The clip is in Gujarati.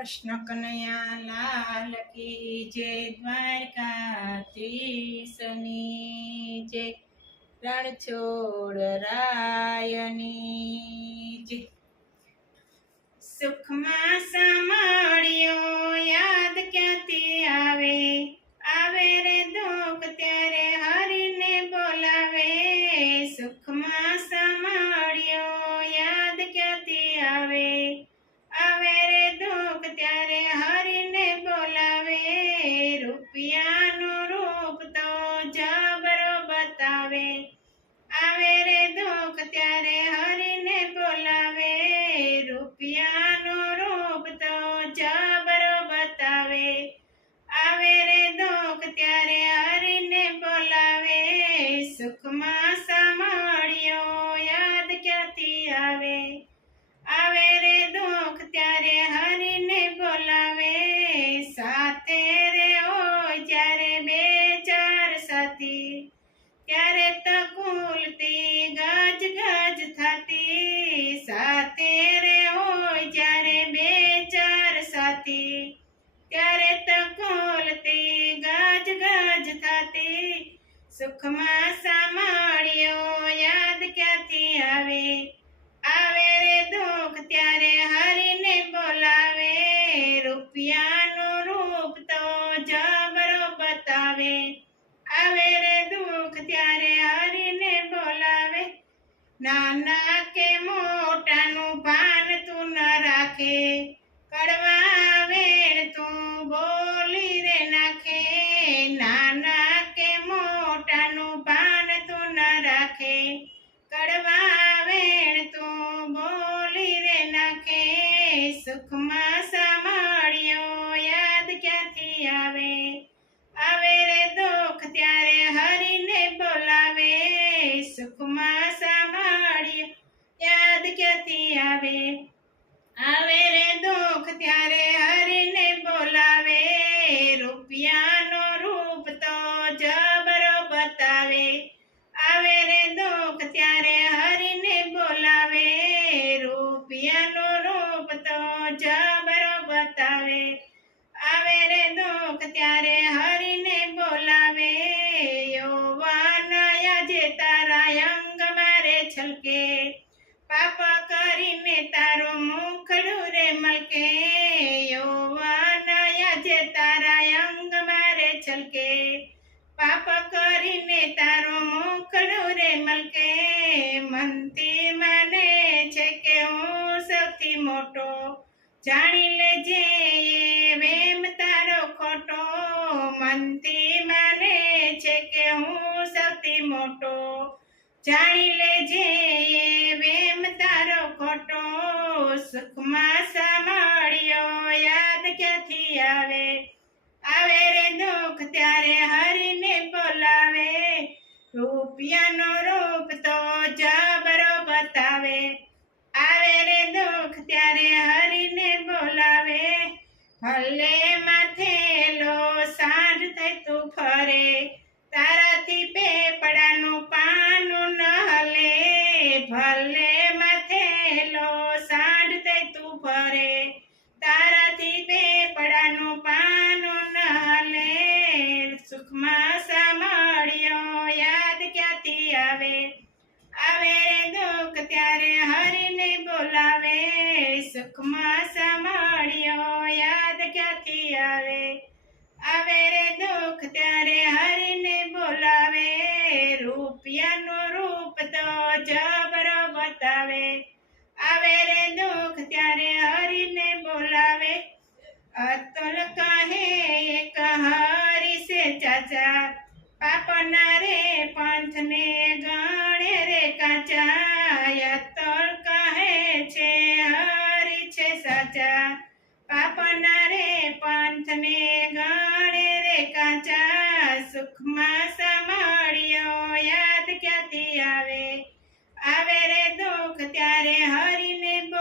કૃષ્ણ કનૈયા લાલ કી જય, દ્વારકાધીશની જય, રણછોડ રાયની જય. સુખમાં સાંભળ્યો યાદ ક્યાંથી આવે, આવે રે દુઃખ ત્યારે હરીને બોલાવે. સુખમાં સાંભળ્યો યાદ ક્યાંથી આવે, આવે રે દુઃખ ત્યારે હરીને બોલાવે. રૂપિયાનું રૂપ તો જબરો બતાવે, આવે રે દુઃખ ત્યારે હરીને બોલાવે. રૂપિયાનું રૂપ તો જબરો બતાવે, આવે રે દુઃખ ત્યારે હરીને બોલાવે. સુખમાં સાંભળ્યો યાદ ક્યાંથી આવે, આવે રે દુઃખ ત્યારે હરીને બોલાવે. સાથે રે હોય જ્યારે બે ચાર સાથી, ત્યારે તો કુલતી ગજ ગજ થતી. સાથે રે હોય જ્યારે બે ચાર સાથી, ત્યારે તો કુલતી ગજ ગજ થતી. સુખમાં સાંભળ્યો યાદ ક્યાંથી આવે, આવે રે દુઃખ ત્યારે હરીને બોલાવે. રૂપિયાનું રૂપ તો જબરો બતાવે, આવે રે દુઃખ ત્યારે હરીને બોલાવે. નાના કે મોટાનું ભાન તું ન રાખે, કડવા વેણ તું બોલી રે નાખે. નાના કે મોટાનું ભાન તું ન રાખે, કડવા વેણ તું બોલી રે નાખે. સુખમાં સાંભળ્યો યાદ ક્યાંથી આવે, આવે રે દુઃખ ત્યારે હરીને બોલાવે. સુખમાં સાંભળ્યો યાદ ક્યાંથી આવે, આવે રે દુઃખ ત્યારે હરીને બોલાવે. રૂપિયાનો રૂપ તો જબરો બતાવે, આવે રે દુઃખ ત્યારે હરીને બોલાવે. રૂપિયાનો રૂપ તો જબરો બતાવે, આવે રે દુઃખ ત્યારે હરીને બોલાવે. યૌવન આજે તારા અંગ મારે છલકે, પાપ કરીને તારો મુખડું રે મલકે. યૌવન આજે તારા અંગ મારે છલકે, પાપ કરીને તારો મુખડું રે મલકે. મનથી મને છે કે હું સૌથી મોટો, જાણી લેજે વેમ તારો ખોટો. મનથી મને છે કે હું સૌથી મોટો, જાણી લેજે વેમ તારો ખોટો. સુખમાં સાંભળ્યો યાદ ક્યાંથી આવે, આવે રે દુઃખ ત્યારે હરીને બોલાવે. રૂપિયાનો રૂપ તો જબરો બતાવે, આવે રે દુઃખ ત્યારે હરીને બોલાવે. ભલે માથેલો સાંઢ થઈ તું ફરે, તારાથી પેપડાનું પાનું ન હલે. ભલે માથેલો સાંઢ થઈ તું ફરે, તારાથી પેપડાનું પાનું ન હલે. સુખમાં સાંભળ્યો યાદ ક્યાંથી આવે, આવે રે દુઃખ ત્યારે હરીને બોલાવે. સુખમાં સાંભળ્યો યાદ ક્યાંથી આવે, આવે રે દુઃખ ત્યારે હરીને બોલાવે. રૂપિયાનું રૂપ તો જબરો બતાવે, આવે રે દુઃખ ત્યારે હરીને બોલાવે. અતુલ કહે એક હરી સે ચાચા, પાપના રે પંથને ગણે રે કાચા. અતુલ કહે છે હરી છે સાચા, પાપના રે પંથને ગણે રે કાચા. સુખમાં